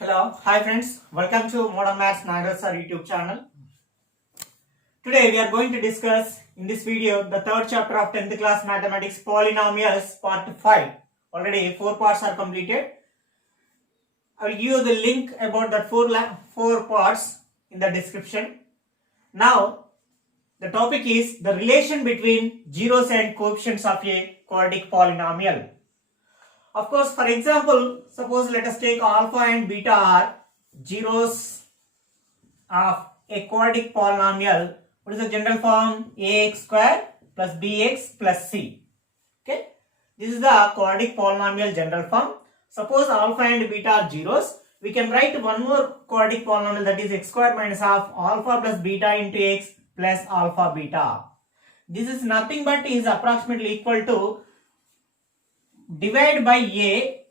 Hello, hi friends, welcome to Modern Maths Nagar Sir YouTube channel. Today we are going to discuss in this video the third chapter of 10th class mathematics polynomials part 5. Already 4 parts are completed. I will give you the link about that four parts in the description. Now the topic is the relation between zeros and coefficients of a quadratic polynomial. Of course, for example, suppose let us take alpha and beta are zeros of a quadratic polynomial. What is the general form? Ax square plus bx plus c. Okay, this is the quadratic polynomial general form. Suppose alpha and beta are zeros, we can write one more quadratic polynomial, that is x square minus half alpha plus beta into x plus alpha beta. This is nothing but is approximately equal to divide by a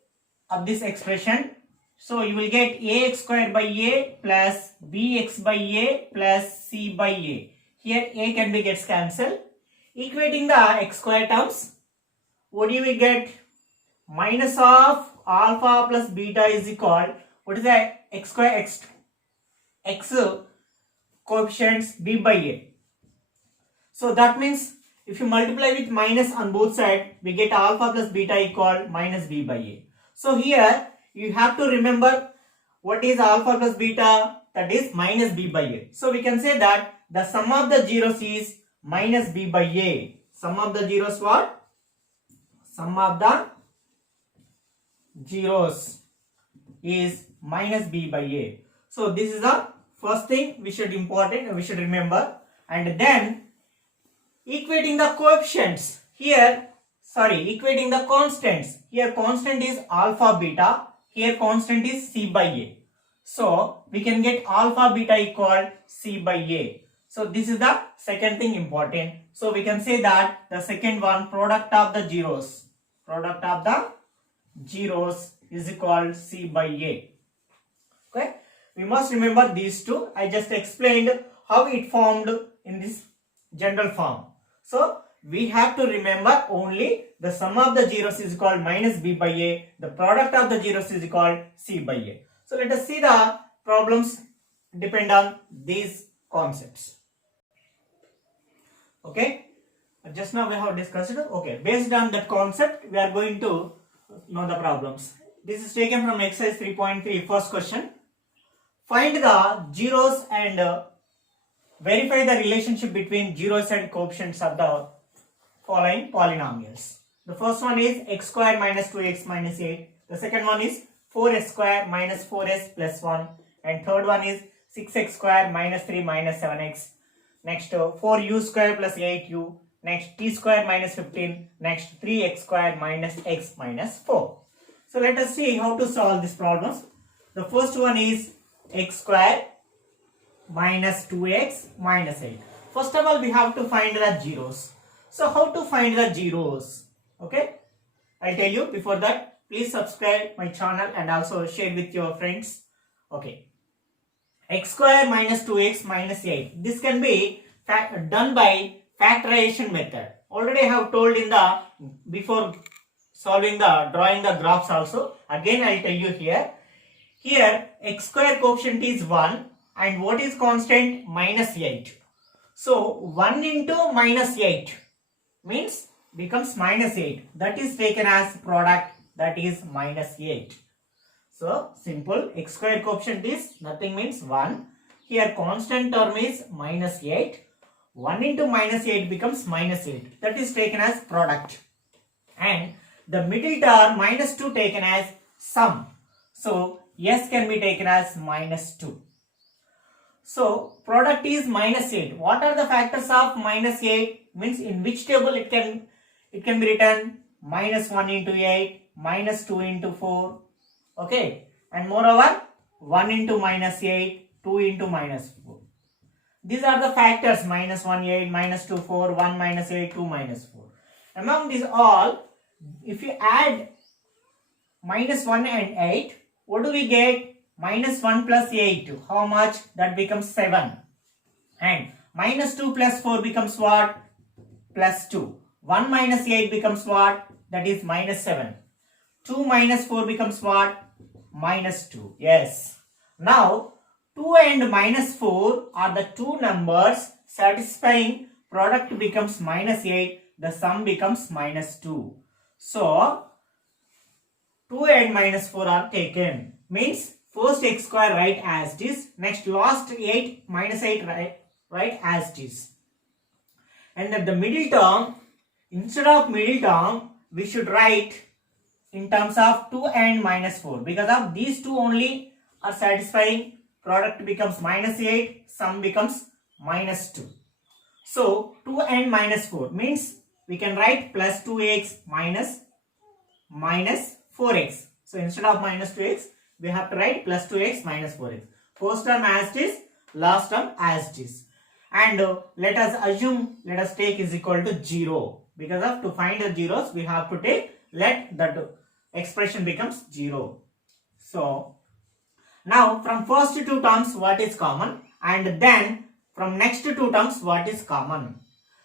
of this expression. So you will get ax square by a plus bx by a plus c by a. Here a can be gets cancelled. Equating the x square terms, what do we get? Minus of alpha plus beta is equal, what is the x square x coefficients b by a. So that means if you multiply with minus on both sides, we get alpha plus beta equal minus b by a. So here you have to remember what is alpha plus beta, that is minus b by a. So we can say that the sum of the zeros is minus b by a. Sum of the zeros what? Sum of the zeros is minus b by a. So this is the first thing we should remember. And then equating the coefficients, equating the constants. Here constant is alpha beta, here constant is c by a. So we can get alpha beta equal c by a. So this is the second thing important. So we can say that the second one, product of the zeros is equal c by a. Okay, we must remember these two. I just explained how it formed in this general form. So we have to remember only the sum of the zeros is equal minus b by a, the product of the zeros is equal c by a. So let us see the problems depend on these concepts. Okay, just now we have discussed it. Okay, based on that concept we are going to know the problems. This is taken from exercise 3.3, first question. Find the zeros and verify the relationship between zeros and coefficients of the following polynomials. The first one is x square minus 2x minus 8. The second one is 4s square minus 4s plus 1. And third one is 6x square minus 3 minus 7x. Next 4u square plus 8u. Next t square minus 15. Next 3x square minus x minus 4. So let us see how to solve these problems. The first one is x square minus 2x minus 8. First of all, we have to find the zeros. So how to find the zeros? Okay, I'll tell you. Before that, please subscribe my channel and also share with your friends. Okay, x square minus 2x minus 8. This can be done by factorization method. Already I have told in the before solving the drawing the graphs also. Again I'll tell you here. Here x square coefficient is 1 and what is constant? Minus 8. So 1 into minus 8 means becomes minus 8. That is taken as product, that is minus 8. So simple, x square coefficient is nothing means 1. Here constant term is minus 8. 1 into minus 8 becomes minus 8. That is taken as product. And the middle term minus 2 taken as sum. So s can be taken as minus 2. So product is minus 8. What are the factors of minus 8? Means in which table it can be written? Minus 1 into 8, minus 2 into 4. Okay. And moreover 1 into minus 8, 2 into minus 4. These are the factors: minus 1, 8, minus 2, 4, 1, minus 8, 2, minus 4. Among these all, if you add minus 1 and 8, what do we get? Minus 1 plus 8. How much? That becomes 7. And minus 2 plus 4 becomes what? Plus 2. 1 minus 8 becomes what? That is minus 7. 2 minus 4 becomes what? minus 2. Yes. Now 2 and minus 4 are the two numbers satisfying product becomes minus 8, the sum becomes minus 2. So 2 and minus 4 are taken. Means first x square write as it is. Next last 8 minus 8 write as it is. And at the middle term, instead of middle term, we should write in terms of 2 and minus 4. Because of these two only are satisfying, product becomes minus 8, sum becomes minus 2. So 2 and minus 4 means we can write plus 2x minus 4x. So instead of minus 2x, we have to write plus 2x minus 4x. First term as it is, last term as it is. And let us take is equal to 0. Because of to find the zeros, we have to take let that expression becomes 0. So now from first two terms what is common, and then from next two terms what is common.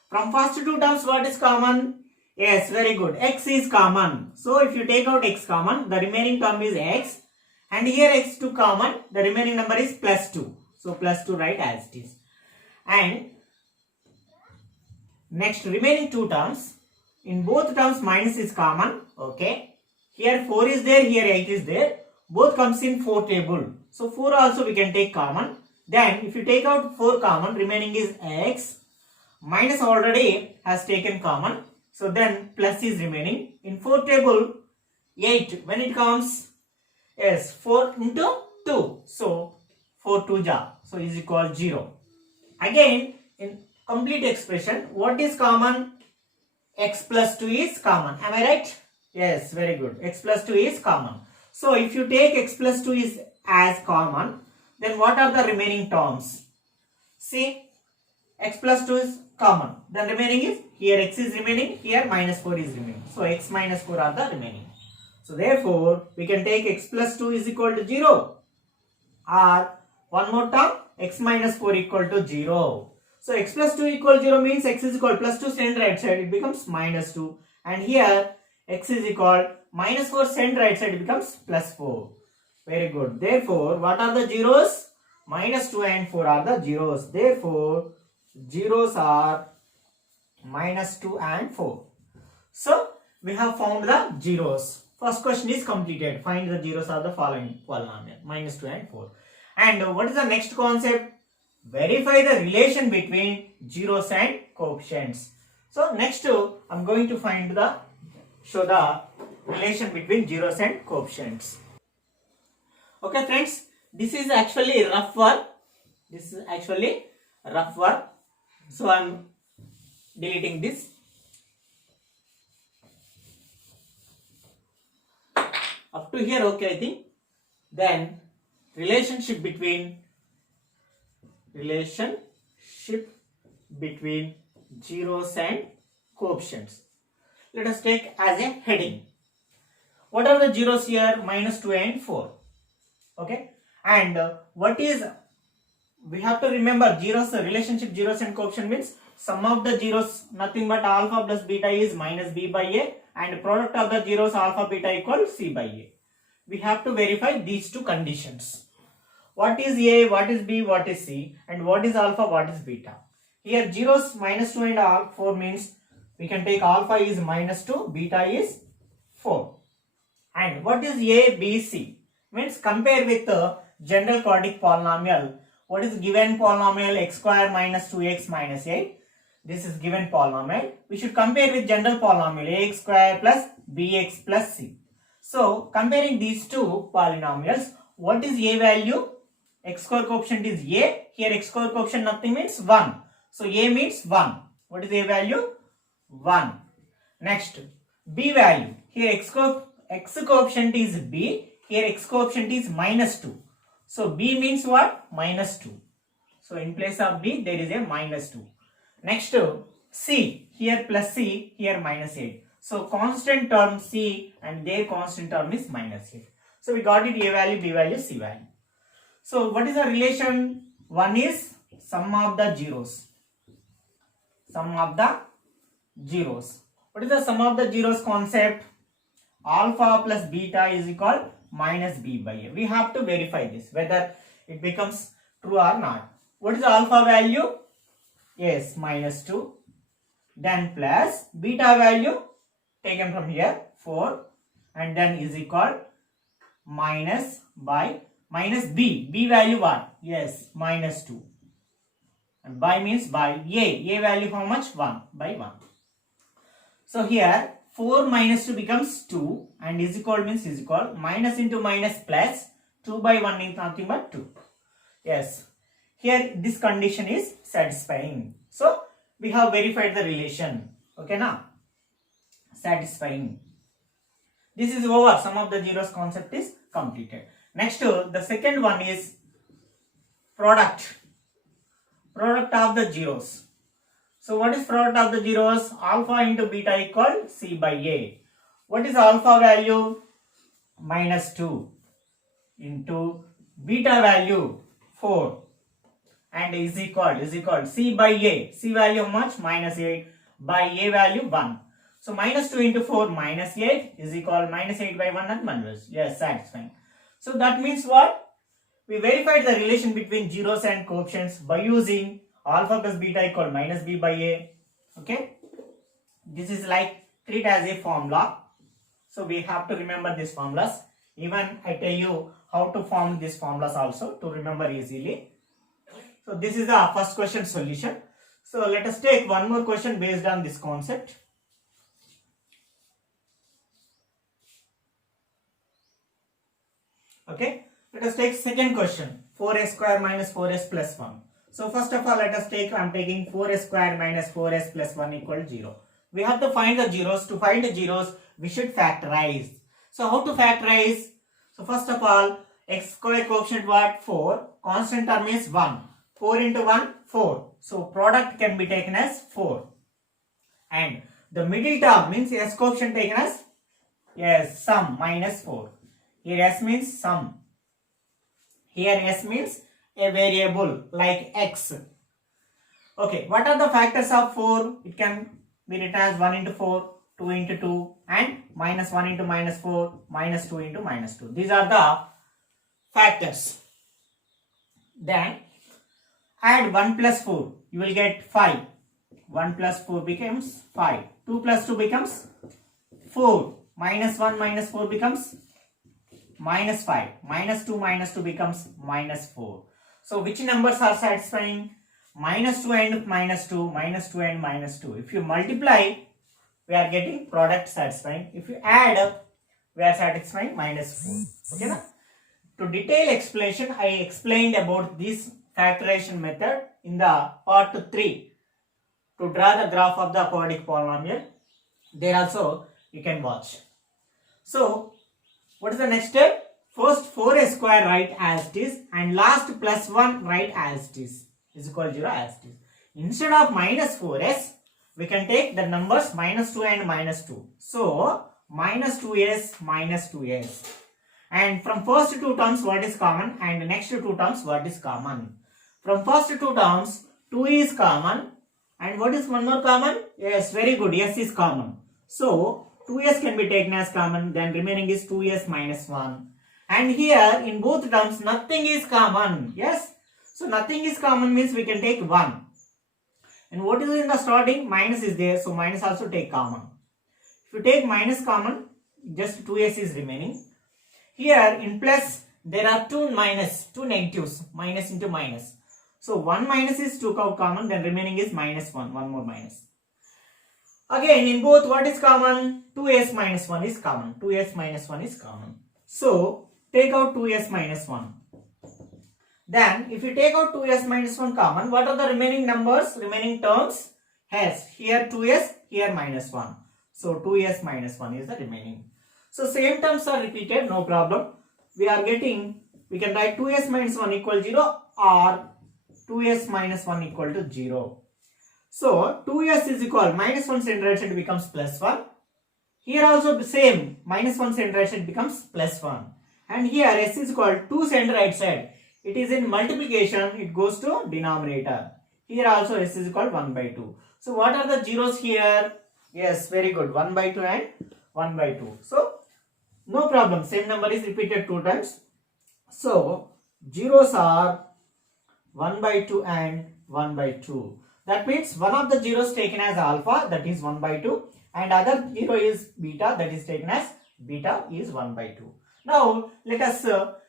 From first two terms what is common? Yes, very good. X is common. So if you take out x common, the remaining term is x, and here x2 common, the remaining number is plus 2. So plus 2 write as it is. And next remaining two terms, in both terms minus is common. Okay, here 4 is there, here 8 is there, both comes in 4 table. So 4 also we can take common. Then if you take out 4 common, remaining is x, minus already has taken common, so then plus is remaining. In 4 table 8 when it comes, yes, 4 into 2, so 4 2 ja, so is equal 0. Again in complete expression what is common? X plus 2 is common. Am I right? Yes, very good. X plus 2 is common. So if you take x plus 2 is as common, then what are the remaining terms? See, x plus 2 is common. Then remaining is, here x is remaining, here minus 4 is remaining. So x minus 4 are the remaining. So therefore we can take x plus 2 is equal to 0, or one more term, x minus 4 equal to 0. So x plus 2 equal 0 means x is equal plus 2 send right side, it becomes minus 2. And here x is equal minus 4 send right side, it becomes plus 4. Very good. Therefore what are the zeros? Minus 2 and 4 are the zeros. Therefore zeros are minus 2 and 4. So we have found the zeros. First question is completed. Find the zeros of the following polynomial, minus 2 and 4. And what is the next concept? Verify the relation between zeros and coefficients. So next I'm going to show the relation between zeros and coefficients. Okay friends, this is actually rough work. So I'm deleting this. Up to here okay I think. Then relationship between zeros and coefficients. Let us take as a heading. What are the zeros here? Minus 2 and 4. Okay. And we have to remember zeros, relationship zeros and coefficient means sum of the zeros nothing but alpha plus beta is minus b by a, and product of the zeros alpha beta equal c by a. We have to verify these two conditions. What is a, what is b, what is c, and what is alpha, what is beta. Here zeros minus 2 and 4 means we can take alpha is minus 2, beta is 4. And what is a, b, c? Means compare with the general quadratic polynomial. What is given polynomial? X square minus 2x minus 8. This is given polynomial. We should compare with general polynomial ax square plus bx plus c. So comparing these two polynomials, what is a value? X square coefficient is a. Here x square coefficient nothing means 1. So a means 1. What is a value? 1. Next, b value. Here x coefficient is b. Here x coefficient is minus 2. So b means what? Minus 2. So in place of b there is a minus 2. Next, c. Here plus c. Here minus 8. So constant term c and their constant term is minus 8. So we got it, a value, b value, c value. So what is the relation? One is sum of the zeros. Sum of the zeros. What is the sum of the zeros concept? Alpha plus beta is equal minus b by a. We have to verify this whether it becomes true or not. What is the alpha value? Yes, minus 2. Then plus beta value taken from here 4, and then is equal minus by minus b. B value what? Yes, minus 2. And by means by a value how much? 1 by 1. So here 4 minus 2 becomes 2, and is equal means is equal, minus into minus plus, 2 by 1 is nothing but 2. Yes, here this condition is satisfying. So we have verified the relation. Okay, now satisfying. This is over. Sum of the zeros concept is completed. Next, the second one is product of the zeros. So what is product of the zeros? Alpha into beta equal c by a. What is alpha value? Minus 2 into beta value 4, and is equal c by a. C value how much? Minus 8 by a value 1. So minus 2 into 4 minus 8 is equal minus 8 by 1 and 1. Yes, satisfying. So that means what? We verified the relation between zeros and coefficients by using alpha plus beta equal minus b by a. Okay, this is like treat as a formula. So we have to remember these formulas. Even I tell you how to form these formulas also to remember easily. So this is the first question solution. So let us take one more question based on this concept. Okay, let us take second question, 4s square minus 4s plus 1. So first of all, let us take, I am taking 4s square minus 4s plus 1 equal 0. We have to find the zeros. To find the zeros, we should factorize. So how to factorize? So first of all, x square coefficient what? 4. Constant term is 1. 4 into 1, 4. So product can be taken as 4. And the middle term means s coefficient taken as, yes, sum minus 4. Here s means sum. Here s means a variable like x. Okay, what are the factors of 4? It can be written as 1 into 4, 2 into 2, and minus 1 into minus 4, minus 2 into minus 2. These are the factors. Then add 1 plus 4, you will get 5. 1 plus 4 becomes 5. 2 plus 2 becomes 4. Minus 1 minus 4 becomes minus 5. Minus 2 becomes minus 4. So which numbers are satisfying? Minus 2 and minus 2, minus 2 and minus 2. If you multiply, we are getting product satisfying. If you add, we are satisfying minus 4. Okay, na? To detail explanation, I explained about this factorization method in the part 3. To draw the graph of the quadratic polynomial, there also you can watch. So what is the next step? First 4s square write as it is, and last plus 1 write as it is equal to 0 as it is. Instead of minus 4s, we can take the numbers minus 2 and minus 2. So minus 2s minus 2s. And from first two terms what is common, and next two terms what is common. From first two terms 2 is common, and what is one more common? Yes, very good, s is common. So 2s can be taken as common, then remaining is 2s minus 1. And here in both terms nothing is common. Yes, so nothing is common means we can take 1. And what is in the starting? Minus is there, so minus also take common. If you take minus common, just 2s is remaining. Here in plus there are two negatives, minus into minus. So 1 minus is 2 common, then remaining is minus 1, one more minus. Again in both what is common? 2s minus 1 is common. 2s minus 1 is common. So take out 2s minus 1. Then if you take out 2s minus 1 common, what are the remaining numbers, remaining terms? Yes, here 2s, here minus 1. So 2s minus 1 is the remaining. So same terms are repeated, no problem. We are getting, we can write 2s minus 1 equal 0 or 2s minus 1 equal to 0. So 2s is equal, minus 1 center right side becomes plus 1. Here also the same, minus 1 center right side becomes plus 1. And here s is equal 2 center right side. It is in multiplication, it goes to denominator. Here also s is equal 1 by 2. So what are the zeros here? Yes, very good, 1 by 2 and 1 by 2. So No problem, same number is repeated 2 times. So zeros are 1 by 2 and 1 by 2. That means one of the zeros taken as alpha, that is 1 by 2, and other zero is beta, that is taken as beta is 1 by 2. Now let us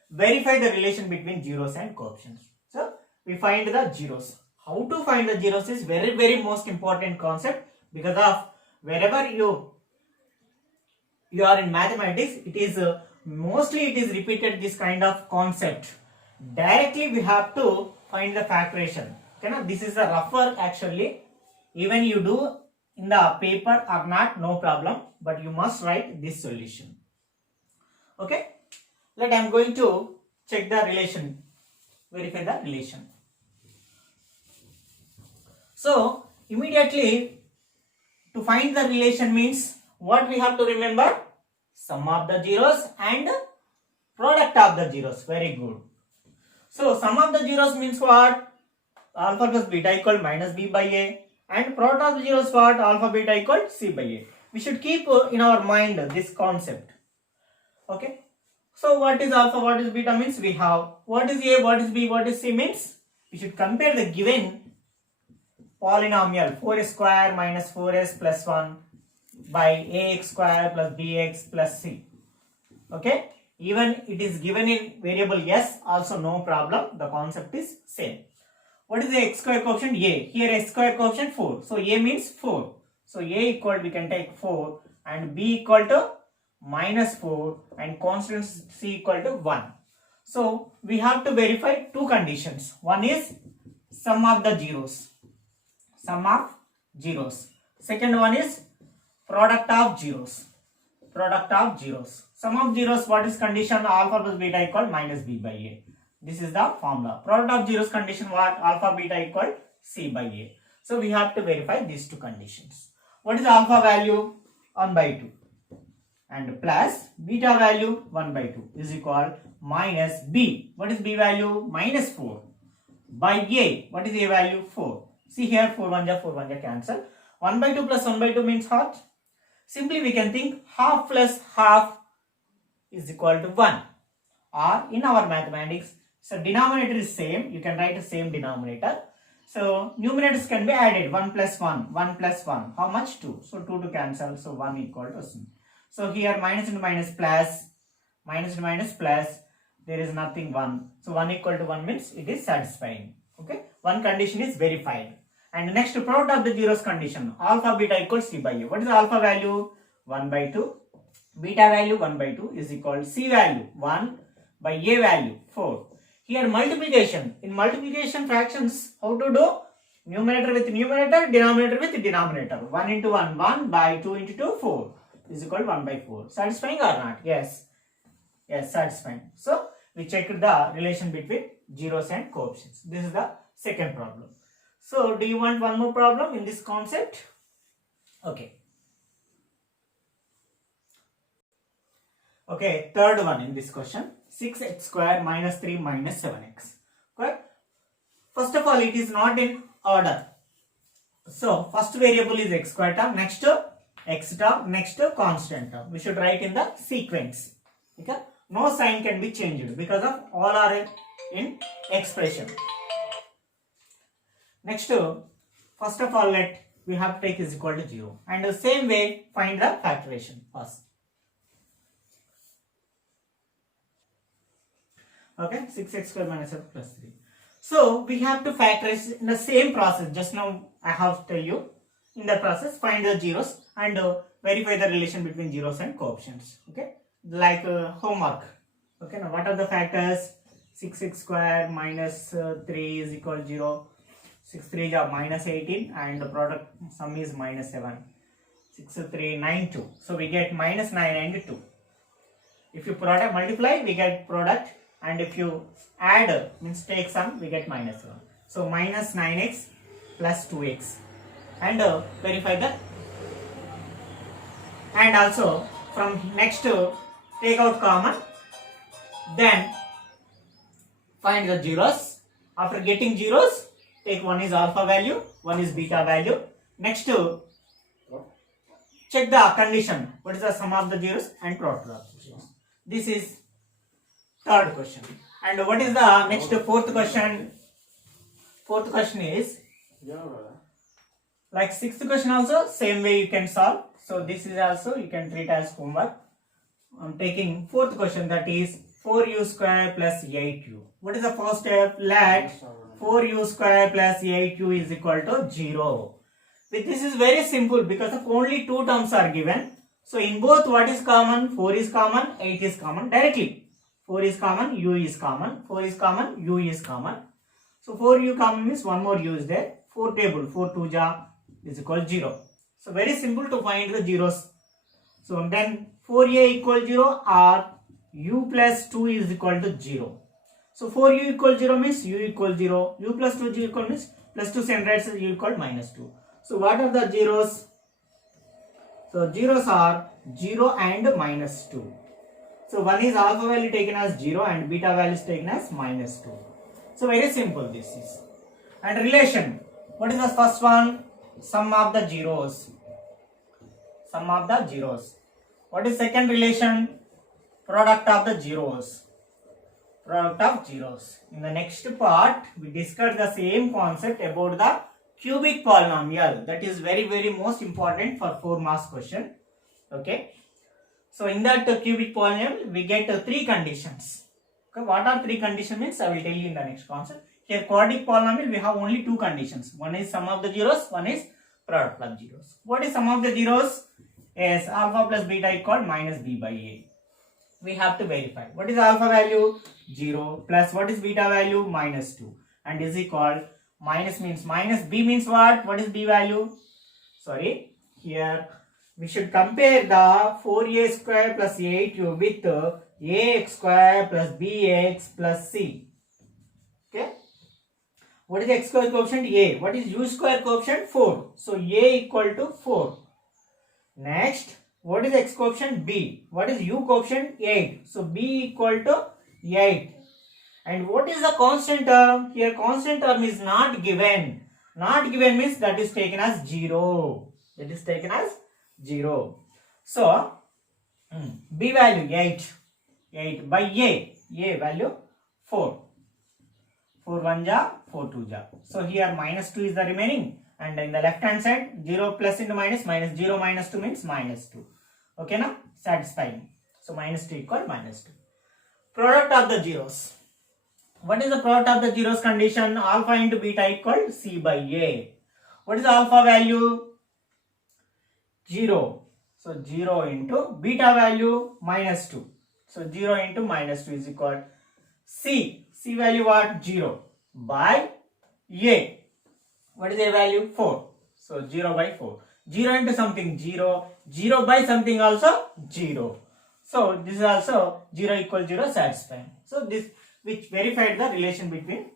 verify the relation between zeros and coefficients. So we find the zeros. How to find the zeros is very most important concept, because of wherever you are in mathematics, it is mostly it is repeated this kind of concept. Directly we have to find the factoration. Okay, now this is a rougher actually. Even you do in the paper or not, no problem, but you must write this solution. Okay, let I am going to check the relation, verify the relation. So immediately to find the relation means what we have to remember? Sum of the zeros and product of the zeros. Very good. So sum of the zeros means what? Alpha plus beta equal minus b by a, and product of the zeros what? Alpha beta equal c by a. We should keep in our mind this concept. Okay. So what is alpha, what is beta means we have what is a, what is b, what is c means we should compare the given polynomial 4s square minus 4s plus 1 by ax square plus bx plus c. Okay, even it is given in variable s also no problem, the concept is same. What is the x square coefficient? A. Here x square coefficient 4, so a means 4, so a equal we can take 4 and b equal to minus 4 and constant c equal to 1. So we have to verify two conditions. One is sum of the zeros, sum of zeros. Second one is product of zeros, product of zeros. Sum of zeros, what is condition? Alpha plus beta equal minus b by a. This is the formula. Product of zeros condition what? Alpha beta equal c by a. So we have to verify these two conditions. What is alpha value? 1 by 2 and plus beta value 1 by 2 is equal minus b. What is b value? Minus 4 by a. What is a value? 4. See here 4 1 ja 4 1 ja cancel. 1 by 2 plus 1 by 2 means what? Simply we can think half plus half is equal to 1, or in our mathematics, so denominator is same, you can write the same denominator. So numerators can be added, 1 plus 1, 1 plus 1, how much? 2. So 2 to cancel, so 1 equal to c. So here minus into minus plus, minus into minus plus, there is nothing 1. So 1 equal to 1 means it is satisfying. Okay, one condition is verified. And next product of the zeros condition, alpha beta equals c by a. What is the alpha value? 1 by 2. Beta value 1 by 2 is equal to c value 1 by a value 4. Here multiplication. In multiplication fractions, how to do? Numerator with numerator, denominator with denominator. 1 into 1, 1 by 2 into 2, 4 is equal to 1 by 4. Satisfying or not? Yes. Yes, satisfying. So we checked the relation between zeros and coefficients. This is the second problem. So do you want one more problem in this concept? Okay. Okay, third one in this question. 6x square minus 3 minus 7x. Okay. First of all, it is not in order. So first variable is x square term, next x term, next constant term. We should write in the sequence. Okay. No sign can be changed because of all are in expression. Next, first of all, we have to take is equal to 0, and the same way find the factoration first. Okay, 6x square minus 7 plus 3. So we have to factorize in the same process. Just now I have to tell you in the process find the zeros and verify the relation between zeros and coefficients. Okay, like homework. Okay, now what are the factors? 6x square minus 3 is equal to 0. 6 3 are minus 18 and the product sum is minus 7. 6 3 9 2. So we get minus 9 and 2. If you product multiply, we get product, and if you add means take sum, we get minus 7. So minus 9x plus 2x, and verify that. And also from next take out common, then find the zeros. After getting zeros, take one is alpha value, one is beta value. Next check check the condition. What is the sum of the zeros and product of the zeros? This is third question. And what is the next fourth question? Fourth question is like sixth question also same way you can solve. So this is also you can treat as homework. I'm taking fourth question, that is 4u square plus 8u. What is the first step? Let 4u square plus 8u is equal to 0. This is very simple because of only two terms are given. So in both what is common? 4 is common, 8 is common directly. 4 is common, u is common, 4 is common, u is common. So 4u common means one more u is there. 4 table, 4 2 ja is equal to 0. So very simple to find the zeros. So then 4a equal 0 or u plus 2 is equal to 0. So 4u equal 0 means u equal 0. U plus 2 equal means plus 2 same right, u equal minus 2. So what are the zeros? So zeros are 0 and minus 2. So one is alpha value taken as 0 and beta value is taken as minus 2. So very simple this is. And relation. What is the first one? Sum of the zeros. Sum of the zeros. What is second relation? Product of the zeros. Product of zeros. In the next part, we discuss the same concept about the cubic polynomial. That is very most important for 4 marks question. Okay. So in that cubic polynomial, we get 3 conditions. Okay. What are 3 conditions means I will tell you in the next concept. Here quadratic polynomial, we have only 2 conditions. One is sum of the zeros, one is product of zeros. What is sum of the zeros? Yes, alpha plus beta equal minus b by a. We have to verify. What is alpha value? 0 plus what is beta value? Minus 2 and is equal minus means minus, b means what? What is b value? Sorry, here we should compare the 4a square plus 8u with ax square plus bx plus c. Okay. What is x square coefficient? A. What is u square coefficient? 4. So a equal to 4. Next, what is x coefficient? B. What is u coefficient? 8. So b equal to 8. And what is the constant term? Here constant term is not given. Not given means that is taken as 0. That is taken as 0. So b value 8. 8 by a. A value 4. 4 1 ja, 4 2 ja. So here minus 2 is the remaining. And in the left hand side 0 plus into minus, minus 0 minus 2 means minus 2. Okay now? Satisfying. So minus 2 equal minus 2. Product of the zeros. What is the product of the zeros condition? Alpha into beta equal c by a. What is the alpha value? 0. So 0 into beta value minus 2. So 0 into minus 2 is equal c. C value what? 0 by a. What is a value? 4. So 0 by 4. 0 into something 0. 0 by something also 0. So this is also 0 equal 0 satisfying. So this which verified the relation between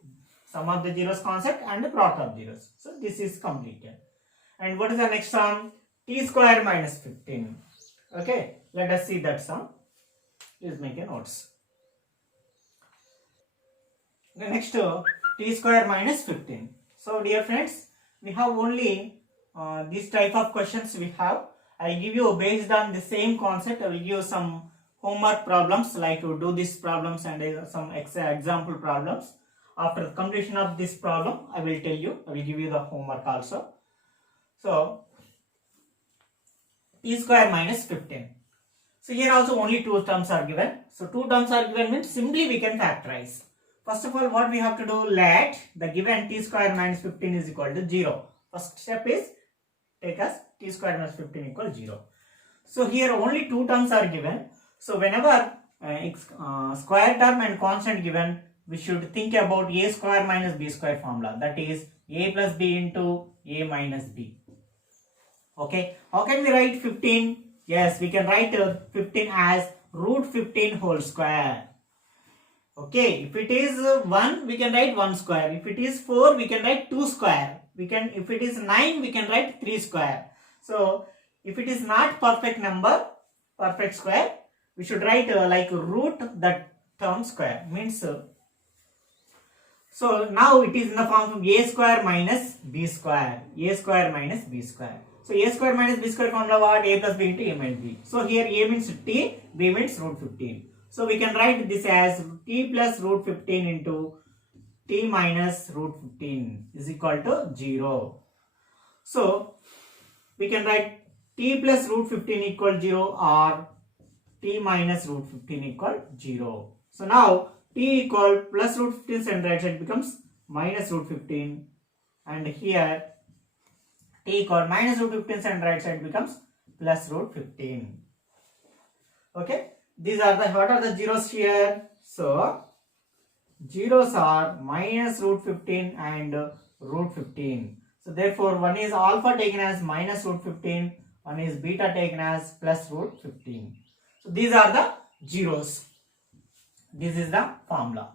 sum of the zeros concept and the product of zeros. So this is completed. And what is the next sum? T square minus 15. Okay. Let us see that sum. Please make a notes. The next t square minus 15. So dear friends, we have only this type of questions we have. I will give you based on the same concept. I will give you some homework problems like to do these problems and some example problems. After the completion of this problem, I will tell you. I will give you the homework also. So t square minus 15. So here also only 2 terms are given. So 2 terms are given means simply we can factorize. First of all, what we have to do? Let the given t square minus 15 is equal to 0. First step is take as t square minus 15 equal 0. So here only 2 terms are given. So whenever square term and constant given, we should think about a square minus b square formula. That is a plus b into a minus b. Okay. How can we write 15? Yes, we can write 15 as root 15 whole square. Okay, if it is 1, we can write 1 square. If it is 4, we can write 2 square. If it is 9, we can write 3 square. So, if it is not perfect number, perfect square, we should write like root that term square. Means, so now it is in the form of a square minus b square. A square minus b square. So a square minus b square formula what? A plus b into a minus b. So here a means t, b means root 15. So we can write this as t plus root 15 into t minus root 15 is equal to 0. So we can write t plus root 15 equal 0 or t minus root 15 equal 0. So now t equal plus root 15 and right side becomes minus root 15, and here t equal minus root 15 and right side becomes plus root 15. Okay, these are the, what are the zeros here? So zeros are minus root 15 and root 15. So therefore one is alpha taken as minus root 15, one is beta taken as plus root 15. So these are the zeros. This is the formula.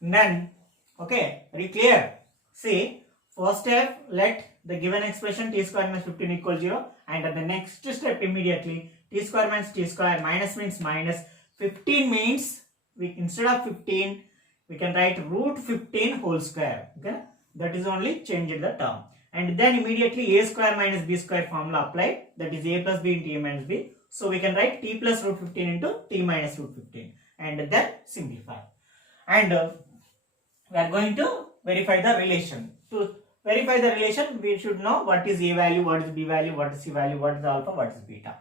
Then, okay, very clear. See, first step, let the given expression t square minus 15 equal 0, and at the next step immediately t square minus t square, minus means minus, 15 means we instead of 15 we can write root 15 whole square. Okay, that is only changed the term, and then immediately a square minus b square formula applied, that is a plus b into a minus b. So we can write t plus root 15 into t minus root 15 and then simplify. And we are going to verify the relation. To verify the relation, we should know what is a value, what is b value, what is c value, what is alpha, what is beta.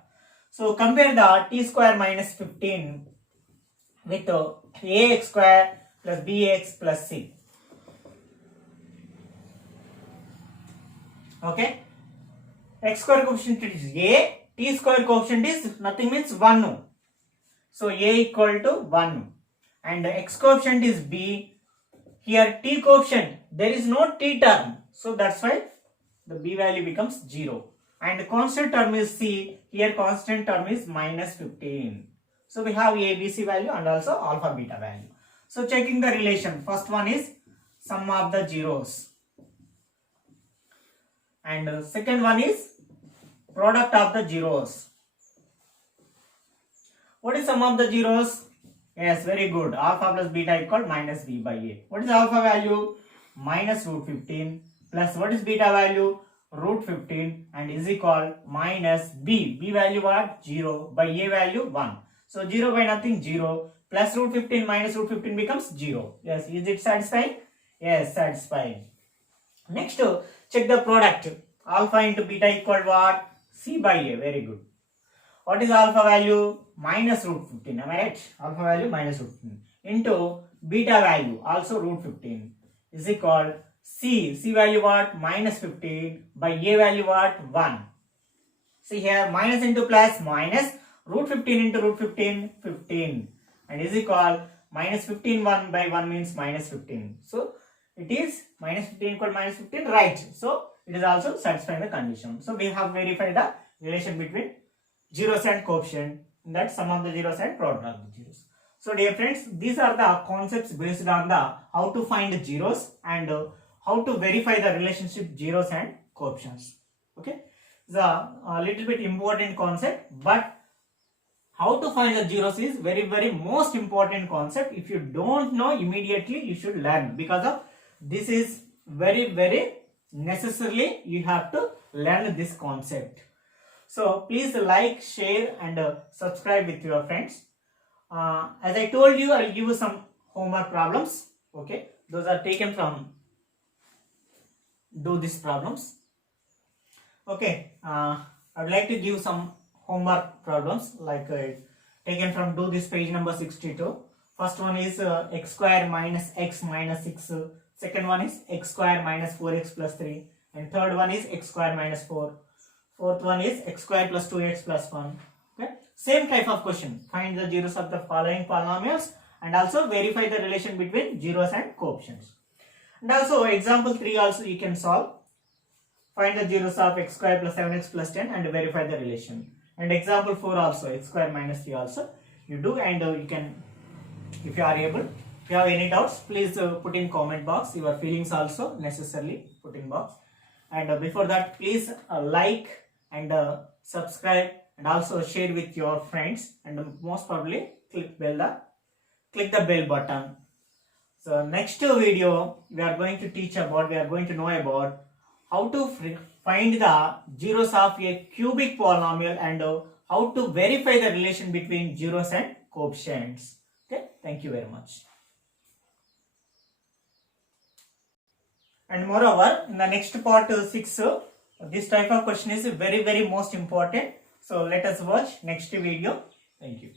So compare the t square minus 15 with ax square plus bx plus c. Okay, x square coefficient is a, t square coefficient is nothing means 1. So a equal to 1, and x coefficient is b. Here t coefficient, there is no t term, so that's why the b value becomes 0. And constant term is c. Here constant term is minus 15. So we have a, b, c value and also alpha, beta value. So checking the relation, first one is sum of the zeros, and second one is product of the zeros. What is sum of the zeros? Yes, very good. Alpha plus beta equal minus b by a. What is alpha value? Minus root 15 plus what is beta value? Root 15, and is equal minus b. B value what? 0 by a value 1. So 0 by nothing 0 plus root 15 minus root 15 becomes 0. Yes, is it satisfying? Yes, satisfying. Next, check the product. Alpha into beta equal what? C by a. Very good. What is alpha value? Minus root 15. Am I right? Alpha value minus root 15 into beta value also root 15 is equal C. C value what? Minus 15 by a value what? 1. See here, minus into plus minus, root 15 into root 15, 15, and is equal minus 15 1 by 1 means minus 15. So it is minus 15 equal minus 15, right? So it is also satisfying the condition. So we have verified the relation between zeros and coefficient, that sum of the zeros and product of the zeros. So dear friends, these are the concepts based on the how to find zeros and how to verify the relationship zeros and coefficients. Okay, it's a little bit important concept, but how to find the zeros is very most important concept. If you don't know, immediately you should learn, because of this is very necessarily you have to learn this concept. So please like, share and subscribe with your friends. As I told you, I will give you some homework problems. Okay, those are taken from Do This Problems. Okay, I would like to give some homework problems like taken from Do This page number 62. First one is x square minus x minus 6. Second one is x square minus 4x plus 3. And third one is x square minus 4. Fourth one is x square plus 2x plus 1. Okay, same type of question. Find the zeros of the following polynomials and also verify the relation between zeros and coefficients. And also example 3 also you can solve. Find the zeros of x square plus 7x plus 10 and verify the relation. And example 4 also, x square minus 3 also you do, and you can, if you are able, if you have any doubts, please put in comment box. Your feelings also necessarily put in box. And before that, please like and subscribe and also share with your friends, and most probably click the bell button. So next video we are going to know about how to find the zeros of a cubic polynomial and how to verify the relation between zeros and coefficients. Okay, thank you very much. And moreover, in the next part 6, this type of question is very most important. So let us watch next video. Thank you.